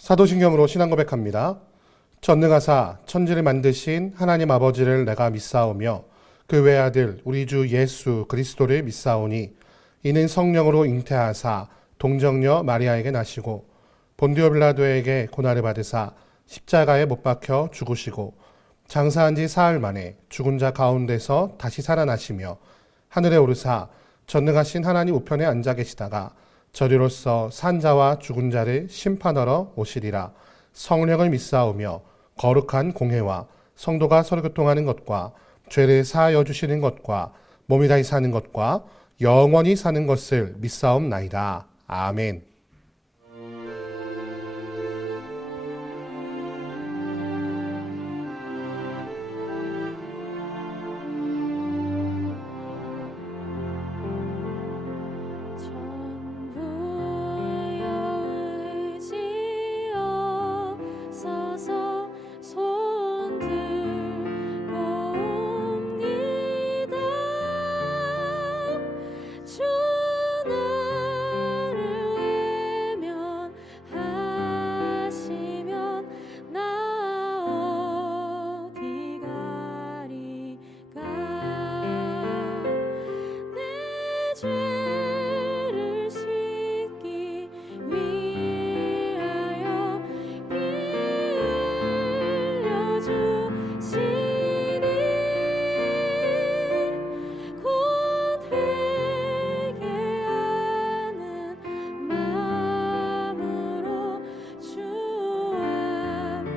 사도신경으로 신앙 고백합니다. 전능하사 천지를 만드신 하나님 아버지를 내가 믿사오며 그 외아들 우리 주 예수 그리스도를 믿사오니 이는 성령으로 잉태하사 동정녀 마리아에게 나시고 본디오 빌라도에게 고난을 받으사 십자가에 못 박혀 죽으시고 장사한 지 사흘 만에 죽은 자 가운데서 다시 살아나시며 하늘에 오르사 전능하신 하나님 우편에 앉아 계시다가 저리로서 산자와 죽은 자를 심판하러 오시리라. 성령을 믿사오며 거룩한 공회와 성도가 서로 교통하는 것과 죄를 사하여 주시는 것과 몸이 다시 사는 것과 영원히 사는 것을 믿사옵나이다. 아멘. 죄를 씻기 위하여 빌려주시니 곧 회개하는 마음으로 주 앞에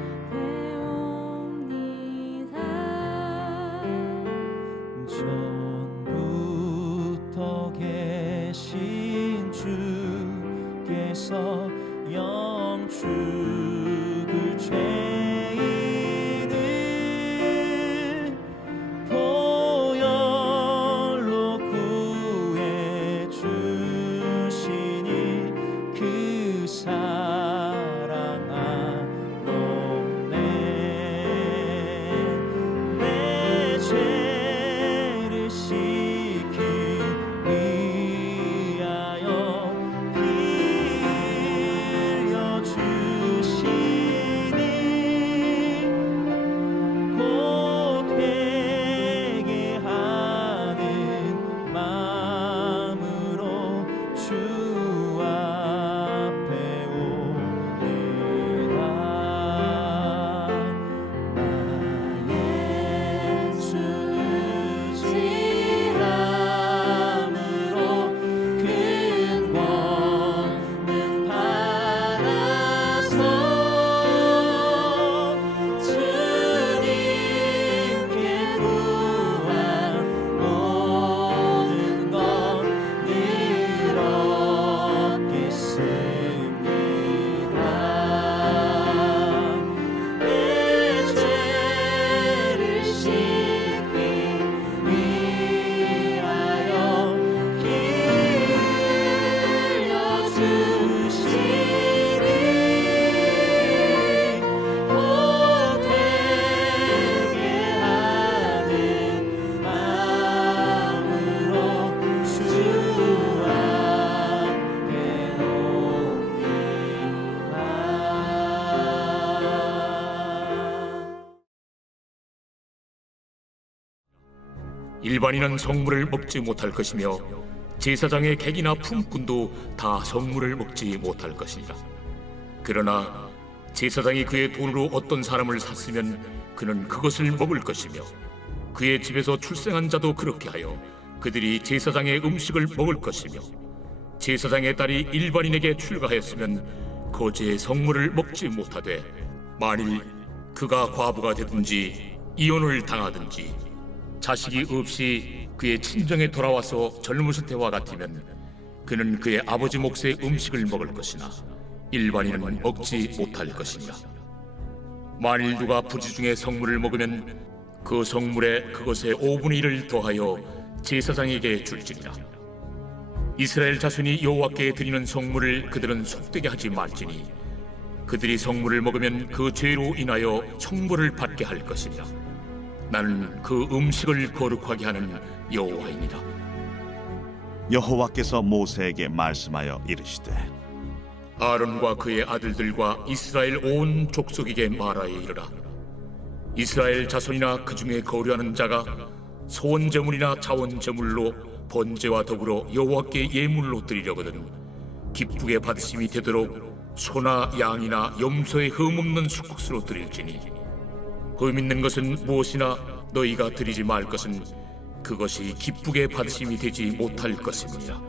옵니다. 전부터 계신 주께서 영축을 죄인을 보혈로 구해 주시니 그 사랑 한없네. 내 죄를 씻기 위하여 빌려주시니 곧 회개하는 마음으로 주 앞에 옵니다. 나의 주 의지함으로 큰 권능 받아서 주님께 구한 모든 것 늘 얻겠습니다. 내 죄를 씻기 위하여 빌려주시니 곧 회개하는 마음으로 주 앞에 옵니다. 일반인은 성물을 먹지 못할 것이며 제사장의 객이나 품꾼도 다 성물을 먹지 못할 것이니라. 그러나 제사장이 그의 돈으로 어떤 사람을 샀으면 그는 그것을 먹을 것이며 그의 집에서 출생한 자도 그렇게 하여 그들이 제사장의 음식을 먹을 것이며 제사장의 딸이 일반인에게 출가하였으면 거제의 성물을 먹지 못하되 만일 그가 과부가 되든지 이혼을 당하든지 자식이 없이 그의 친정에 돌아와서 젊으실 때와 같으면 그는 그의 아버지 몫의 음식을 먹을 것이나 일반인은 먹지 못할 것이니라. 만일 누가 부지 중에 성물을 먹으면 그 성물에 그것의 5분의 1을 더하여 제사장에게 줄지니라. 이스라엘 자손이 여호와께 드리는 성물을 그들은 속되게 하지 말지니 그들이 성물을 먹으면 그 죄로 인하여 형벌을 받게 할 것이니라. 나는 그 음식을 거룩하게 하는 여호와이니라. 여호와께서 모세에게 말씀하여 이르시되 아론과 그의 아들들과 이스라엘 온 족속에게 말하여 이르라. 이스라엘 자손이나 그 중에 거류하는 자가 소원 제물이나 자원 제물로 번제와 더불어 여호와께 예물로 드리려거든 기쁘게 받으심이 되도록 소나 양이나 염소의 흠 없는 수국수로 드릴지니 흠 있는 것은 무엇이나 너희가 드리지 말 것은 그것이 기쁘게 받으심이 되지 못할 것입니다.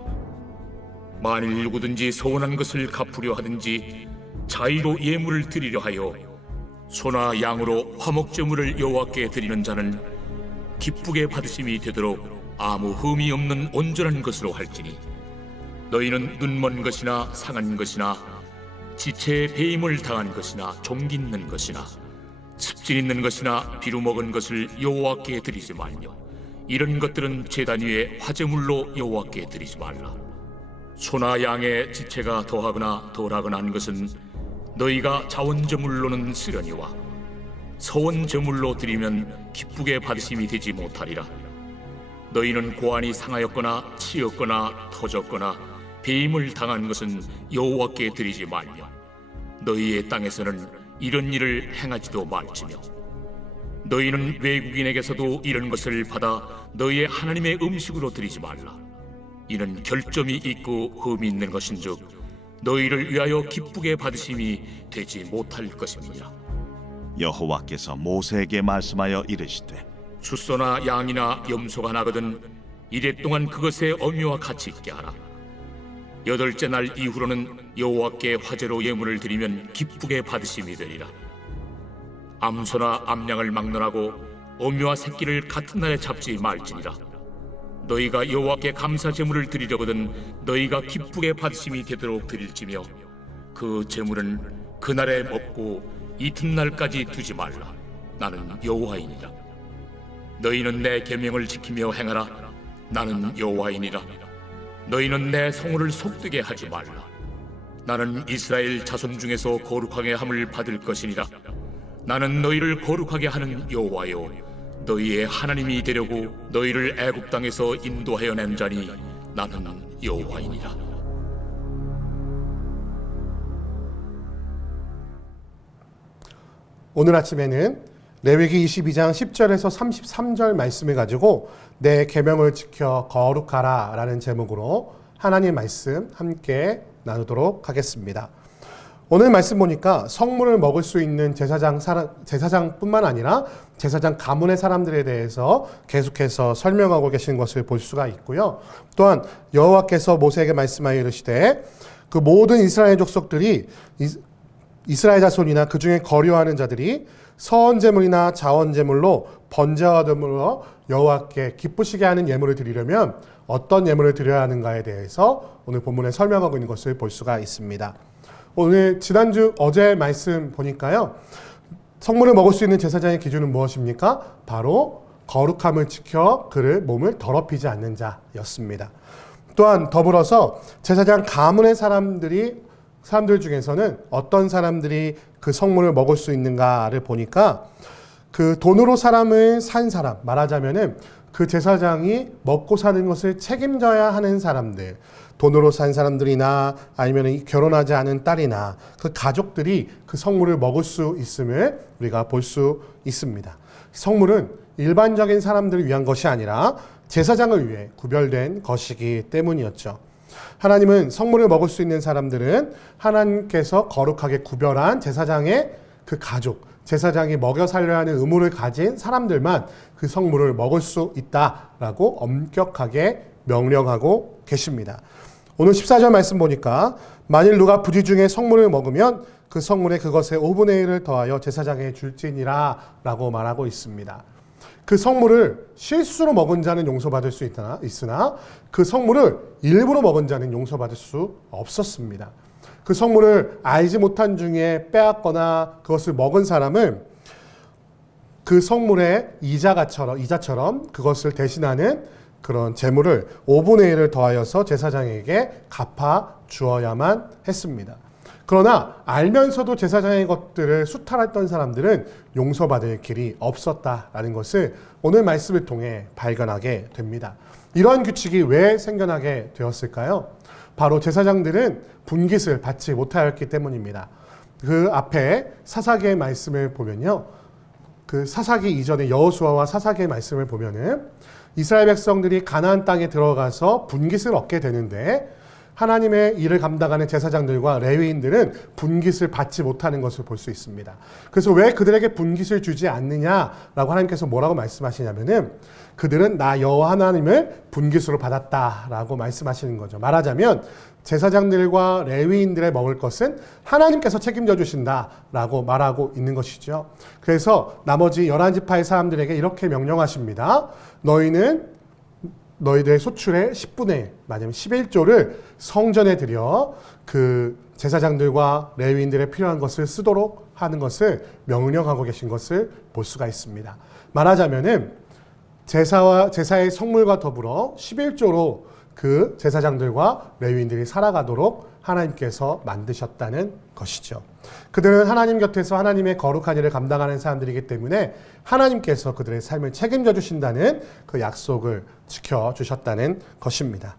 만일 누구든지 소원한 것을 갚으려 하든지 자의로 예물을 드리려 하여 소나 양으로 화목제물을 여호와께 드리는 자는 기쁘게 받으심이 되도록 아무 흠이 없는 온전한 것으로 할지니 너희는 눈먼 것이나 상한 것이나 지체에 배임을 당한 것이나 종기 있는 것이나 습진 있는 것이나 비루 먹은 것을 여호와께 드리지 말며 이런 것들은 제단 위에 화제물로 여호와께 드리지 말라. 소나 양의 지체가 더하거나 덜하거나 한 것은 너희가 자원제물로는 쓰려니와 서원제물로 드리면 기쁘게 받으심이 되지 못하리라. 너희는 고안이 상하였거나 치였거나 터졌거나 배임을 당한 것은 여호와께 드리지 말며 너희의 땅에서는 이런 일을 행하지도 말지며 너희는 외국인에게서도 이런 것을 받아 너희의 하나님의 음식으로 드리지 말라. 이는 결점이 있고 흠이 있는 것인즉 너희를 위하여 기쁘게 받으심이 되지 못할 것입니다. 여호와께서 모세에게 말씀하여 이르시되 숫소나 양이나 염소가 나거든 이래 동안 그것의 어미와 같이 있게 하라. 여덟째 날 이후로는 여호와께 화제로 예물을 드리면 기쁘게 받으심이 되리라. 암소나 암양을 막론하고 어미와 새끼를 같은 날에 잡지 말지니라. 너희가 여호와께 감사 제물을 드리려거든 너희가 기쁘게 받으심이 되도록 드릴지며 그 제물은 그날에 먹고 이튿날까지 두지 말라. 나는 여호와이니라. 너희는 내 계명을 지키며 행하라. 나는 여호와이니라. 너희는 내 성호를 속되게 하지 말라. 나는 이스라엘 자손 중에서 거룩하게 함을 받을 것이니라. 나는 너희를 거룩하게 하는 여호와요 너희의 하나님이 되려고 너희를 애굽 땅에서 인도하여 낸 자니 나는 여호와이니라. 오늘 아침에는 레위기 22장 10절에서 33절 말씀을 가지고 내 계명을 지켜 거룩하라 라는 제목으로 하나님 말씀 함께 나누도록 하겠습니다. 오늘 말씀 보니까 성물을 먹을 수 있는 제사장뿐만 아니라 제사장 가문의 사람들에 대해서 계속해서 설명하고 계신 것을 볼 수가 있고요. 또한 여호와께서 모세에게 말씀하여 이르시되 그 모든 이스라엘 족속들이 이스라엘 자손이나 그 중에 거류하는 자들이 서원제물이나 자원제물로 번제와 더불어 여호와께 기쁘시게 하는 예물을 드리려면 어떤 예물을 드려야 하는가에 대해서 오늘 본문에 설명하고 있는 것을 볼 수가 있습니다. 오늘 어제 말씀 보니까요. 성물을 먹을 수 있는 제사장의 기준은 무엇입니까? 바로 거룩함을 지켜 그를 몸을 더럽히지 않는 자였습니다. 또한 더불어서 제사장 가문의 사람들 중에서는 어떤 사람들이 그 성물을 먹을 수 있는가를 보니까 그 돈으로 사람을 산 사람, 말하자면은 그 제사장이 먹고 사는 것을 책임져야 하는 사람들, 돈으로 산 사람들이나 아니면 결혼하지 않은 딸이나 그 가족들이 그 성물을 먹을 수 있음을 우리가 볼 수 있습니다. 성물은 일반적인 사람들을 위한 것이 아니라 제사장을 위해 구별된 것이기 때문이었죠. 하나님은 성물을 먹을 수 있는 사람들은 하나님께서 거룩하게 구별한 제사장의 그 가족, 제사장이 먹여 살려야 하는 의무를 가진 사람들만 그 성물을 먹을 수 있다라고 엄격하게 명령하고 계십니다. 오늘 14절 말씀 보니까 만일 누가 부지 중에 성물을 먹으면 그 성물에 그것의 5분의 1을 더하여 제사장에게 줄지니라 라고 말하고 있습니다. 그 성물을 실수로 먹은 자는 용서받을 수 있으나 그 성물을 일부러 먹은 자는 용서받을 수 없었습니다. 그 성물을 알지 못한 중에 빼앗거나 그것을 먹은 사람은 그 성물의 이자처럼 그것을 대신하는 그런 재물을 5분의 1을 더하여서 제사장에게 갚아 주어야만 했습니다. 그러나 알면서도 제사장의 것들을 수탈했던 사람들은 용서받을 길이 없었다라는 것을 오늘 말씀을 통해 발견하게 됩니다. 이러한 규칙이 왜 생겨나게 되었을까요? 바로 제사장들은 분깃을 받지 못하였기 때문입니다. 그 앞에 사사기의 말씀을 보면요. 그 사사기 이전에 여호수아와 사사기의 말씀을 보면은 이스라엘 백성들이 가나안 땅에 들어가서 분깃을 얻게 되는데 하나님의 일을 감당하는 제사장들과 레위인들은 분깃을 받지 못하는 것을 볼 수 있습니다. 그래서 왜 그들에게 분깃을 주지 않느냐라고 하나님께서 뭐라고 말씀하시냐면은 그들은 나 여호와 하나님을 분깃으로 받았다라고 말씀하시는 거죠. 말하자면 제사장들과 레위인들의 먹을 것은 하나님께서 책임져 주신다라고 말하고 있는 것이죠. 그래서 나머지 11지파의 사람들에게 이렇게 명령하십니다. 너희는 너희들의 소출의 10분의 1, 맞으면 11조를 성전에 들여 그 제사장들과 레위인들의 필요한 것을 쓰도록 하는 것을 명령하고 계신 것을 볼 수가 있습니다. 말하자면은 제사의 성물과 더불어 11조로 그 제사장들과 레위인들이 살아가도록 하나님께서 만드셨다는 것이죠. 그들은 하나님 곁에서 하나님의 거룩한 일을 감당하는 사람들이기 때문에 하나님께서 그들의 삶을 책임져 주신다는 그 약속을 지켜주셨다는 것입니다.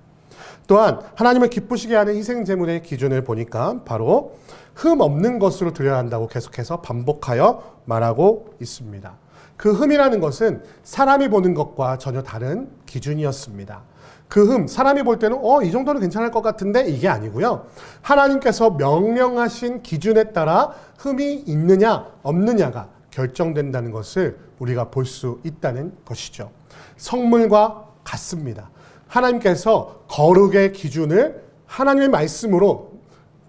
또한 하나님을 기쁘시게 하는 희생제물의 기준을 보니까 바로 흠 없는 것으로 드려야 한다고 계속해서 반복하여 말하고 있습니다. 그 흠이라는 것은 사람이 보는 것과 전혀 다른 기준이었습니다. 그 흠, 사람이 볼 때는 이 정도는 괜찮을 것 같은데 이게 아니고요. 하나님께서 명령하신 기준에 따라 흠이 있느냐 없느냐가 결정된다는 것을 우리가 볼 수 있다는 것이죠. 성물과 같습니다. 하나님께서 거룩의 기준을 하나님의 말씀으로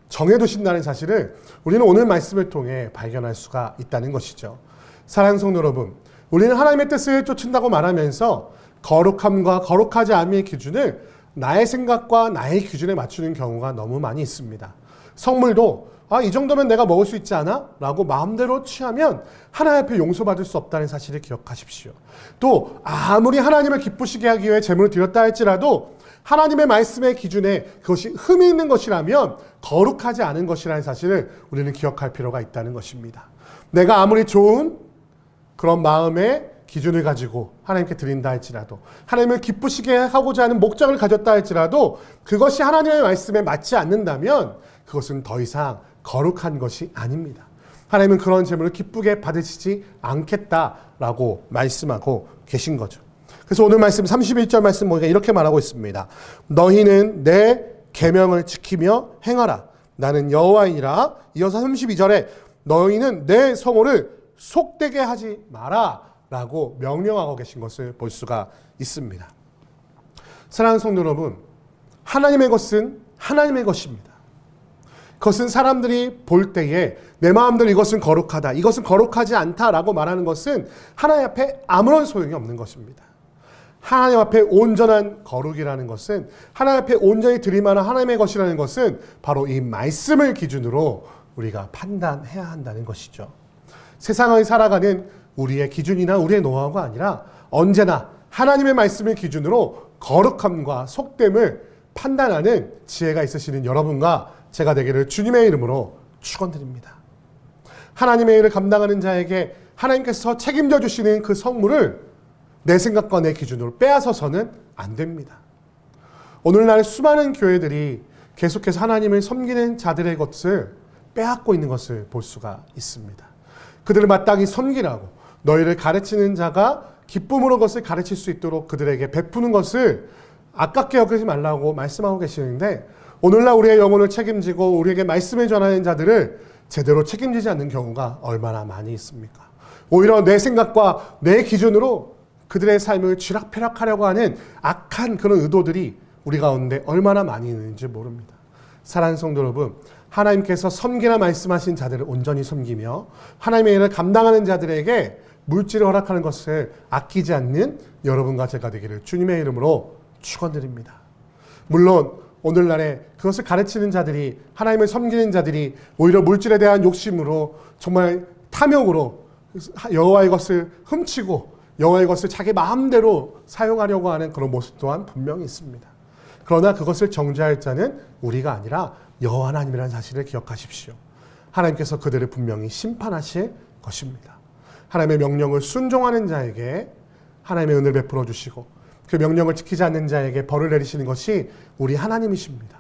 정해두신다는 사실을 우리는 오늘 말씀을 통해 발견할 수가 있다는 것이죠. 사랑하는 성도 여러분, 우리는 하나님의 뜻을 쫓는다고 말하면서 거룩함과 거룩하지 않음의 기준을 나의 생각과 나의 기준에 맞추는 경우가 너무 많이 있습니다. 성물도 이 정도면 내가 먹을 수 있지 않아? 라고 마음대로 취하면 하나님 앞에 용서받을 수 없다는 사실을 기억하십시오. 또 아무리 하나님을 기쁘시게 하기 위해 제물을 드렸다 할지라도 하나님의 말씀의 기준에 그것이 흠이 있는 것이라면 거룩하지 않은 것이라는 사실을 우리는 기억할 필요가 있다는 것입니다. 내가 아무리 좋은 그런 마음의 기준을 가지고 하나님께 드린다 할지라도 하나님을 기쁘시게 하고자 하는 목적을 가졌다 할지라도 그것이 하나님의 말씀에 맞지 않는다면 그것은 더 이상 거룩한 것이 아닙니다. 하나님은 그런 제물을 기쁘게 받으시지 않겠다라고 말씀하고 계신 거죠. 그래서 오늘 말씀 31절 말씀 보니까 이렇게 말하고 있습니다. 너희는 내 계명을 지키며 행하라. 나는 여호와이니라. 이어서 32절에 너희는 내 성호를 속되게 하지 마라 라고 명령하고 계신 것을 볼 수가 있습니다. 사랑하는 성도 여러분, 하나님의 것은 하나님의 것입니다. 그것은 사람들이 볼 때에 내 마음대로 이것은 거룩하다, 이것은 거룩하지 않다라고 말하는 것은 하나님 앞에 아무런 소용이 없는 것입니다. 하나님 앞에 온전한 거룩이라는 것은 하나님 앞에 온전히 드릴만한 하나님의 것이라는 것은 바로 이 말씀을 기준으로 우리가 판단해야 한다는 것이죠. 세상을 살아가는 우리의 기준이나 우리의 노하우가 아니라 언제나 하나님의 말씀을 기준으로 거룩함과 속됨을 판단하는 지혜가 있으시는 여러분과 제가 되기를 주님의 이름으로 축원드립니다. 하나님의 일을 감당하는 자에게 하나님께서 책임져 주시는 그 성물을 내 생각과 내 기준으로 빼앗아서는 안 됩니다. 오늘날 수많은 교회들이 계속해서 하나님을 섬기는 자들의 것을 빼앗고 있는 것을 볼 수가 있습니다. 그들을 마땅히 섬기라고 너희를 가르치는 자가 기쁨으로 그것을 가르칠 수 있도록 그들에게 베푸는 것을 아깝게 여기지 말라고 말씀하고 계시는데 오늘날 우리의 영혼을 책임지고 우리에게 말씀을 전하는 자들을 제대로 책임지지 않는 경우가 얼마나 많이 있습니까? 오히려 내 생각과 내 기준으로 그들의 삶을 쥐락펴락하려고 하는 악한 그런 의도들이 우리 가운데 얼마나 많이 있는지 모릅니다. 사랑하는 성도 여러분, 하나님께서 섬기라 말씀하신 자들을 온전히 섬기며 하나님의 일을 감당하는 자들에게 물질을 허락하는 것을 아끼지 않는 여러분과 제가 되기를 주님의 이름으로 축원드립니다. 물론 오늘날에 그것을 가르치는 자들이 하나님을 섬기는 자들이 오히려 물질에 대한 욕심으로 정말 탐욕으로 여호와의 것을 훔치고 여호와의 것을 자기 마음대로 사용하려고 하는 그런 모습 또한 분명히 있습니다. 그러나 그것을 정죄할 자는 우리가 아니라 여호와 하나님이라는 사실을 기억하십시오. 하나님께서 그들을 분명히 심판하실 것입니다. 하나님의 명령을 순종하는 자에게 하나님의 은혜를 베풀어 주시고 그 명령을 지키지 않는 자에게 벌을 내리시는 것이 우리 하나님이십니다.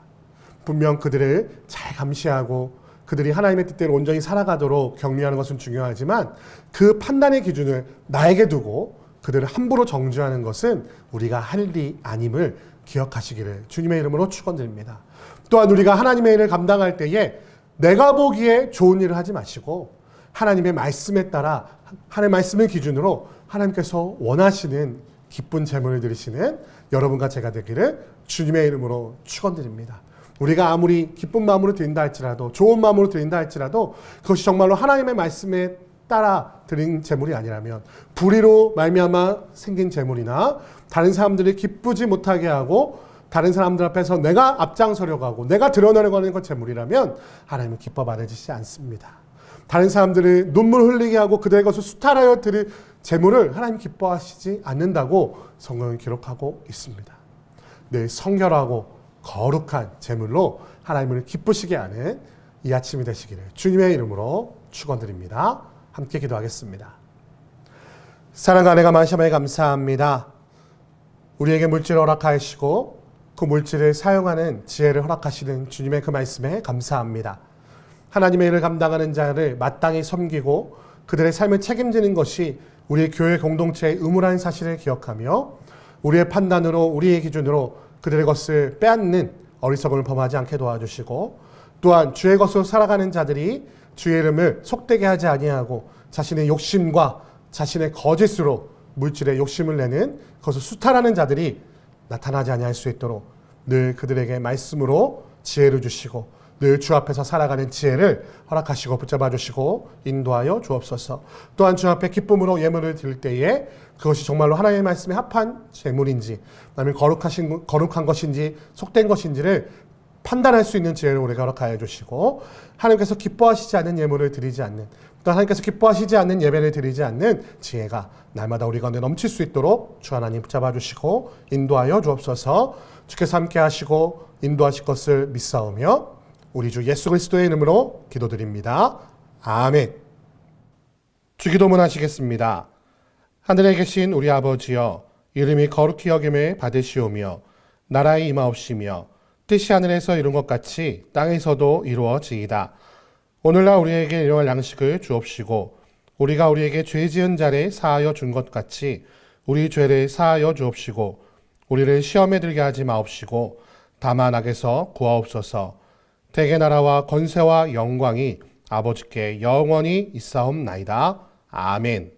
분명 그들을 잘 감시하고 그들이 하나님의 뜻대로 온전히 살아가도록 격려하는 것은 중요하지만 그 판단의 기준을 나에게 두고 그들을 함부로 정죄하는 것은 우리가 할 일이 아님을 기억하시기를 주님의 이름으로 축원드립니다. 또한 우리가 하나님의 일을 감당할 때에 내가 보기에 좋은 일을 하지 마시고 하나님의 말씀에 따라 하나님의 말씀을 기준으로 하나님께서 원하시는 기쁜 제물을 드리시는 여러분과 제가 되기를 주님의 이름으로 축원드립니다. 우리가 아무리 기쁜 마음으로 드린다 할지라도 좋은 마음으로 드린다 할지라도 그것이 정말로 하나님의 말씀에 따라 드린 제물이 아니라면 불의로 말미암아 생긴 제물이나 다른 사람들이 기쁘지 못하게 하고 다른 사람들 앞에서 내가 앞장서려고 하고 내가 드러내려고 하는 것 제물이라면 하나님은 기뻐 받으시지 않습니다. 다른 사람들을 눈물 흘리게 하고 그들의 것을 수탈하여 드릴 제물을 하나님 기뻐하시지 않는다고 성경은 기록하고 있습니다. 늘 성결하고 거룩한 제물로 하나님을 기쁘시게 하는 이 아침이 되시기를 주님의 이름으로 축원드립니다. 함께 기도하겠습니다. 사랑과 은혜가 많으시에 감사합니다. 우리에게 물질을 허락하시고 그 물질을 사용하는 지혜를 허락하시는 주님의 그 말씀에 감사합니다. 하나님의 일을 감당하는 자를 마땅히 섬기고 그들의 삶을 책임지는 것이 우리 교회 공동체의 의무라는 사실을 기억하며 우리의 판단으로 우리의 기준으로 그들의 것을 빼앗는 어리석음을 범하지 않게 도와주시고 또한 주의 것으로 살아가는 자들이 주의 이름을 속되게 하지 아니하고 자신의 욕심과 자신의 거짓으로 물질에 욕심을 내는 그것을 수탈하는 자들이 나타나지 아니할 수 있도록 늘 그들에게 말씀으로 지혜를 주시고 늘 주 앞에서 살아가는 지혜를 허락하시고 붙잡아 주시고 인도하여 주옵소서. 또한 주 앞에 기쁨으로 예물을 드릴 때에 그것이 정말로 하나님의 말씀에 합한 제물인지 아니면 거룩한 것인지 속된 것인지를 판단할 수 있는 지혜를 우리가 허락하여 주시고 하나님께서 기뻐하시지 않는 예물을 드리지 않는 또 하나님께서 기뻐하시지 않는 예배를 드리지 않는 지혜가 날마다 우리 가운데 넘칠 수 있도록 주 하나님 붙잡아 주시고 인도하여 주옵소서. 주께서 함께 하시고 인도하실 것을 믿사오며 우리 주 예수 그리스도의 이름으로 기도드립니다. 아멘. 주기도문 하시겠습니다. 하늘에 계신 우리 아버지여 이름이 거룩히 여김을 받으시오며 나라의 임하옵시며 뜻이 하늘에서 이룬 것 같이 땅에서도 이루어지이다. 오늘날 우리에게 일용할 양식을 주옵시고 우리가 우리에게 죄 지은 자를 사하여 준 것 같이 우리 죄를 사하여 주옵시고 우리를 시험에 들게 하지 마옵시고 다만 악에서 구하옵소서. 대개 나라와 권세와 영광이 아버지께 영원히 있사옵나이다. 아멘.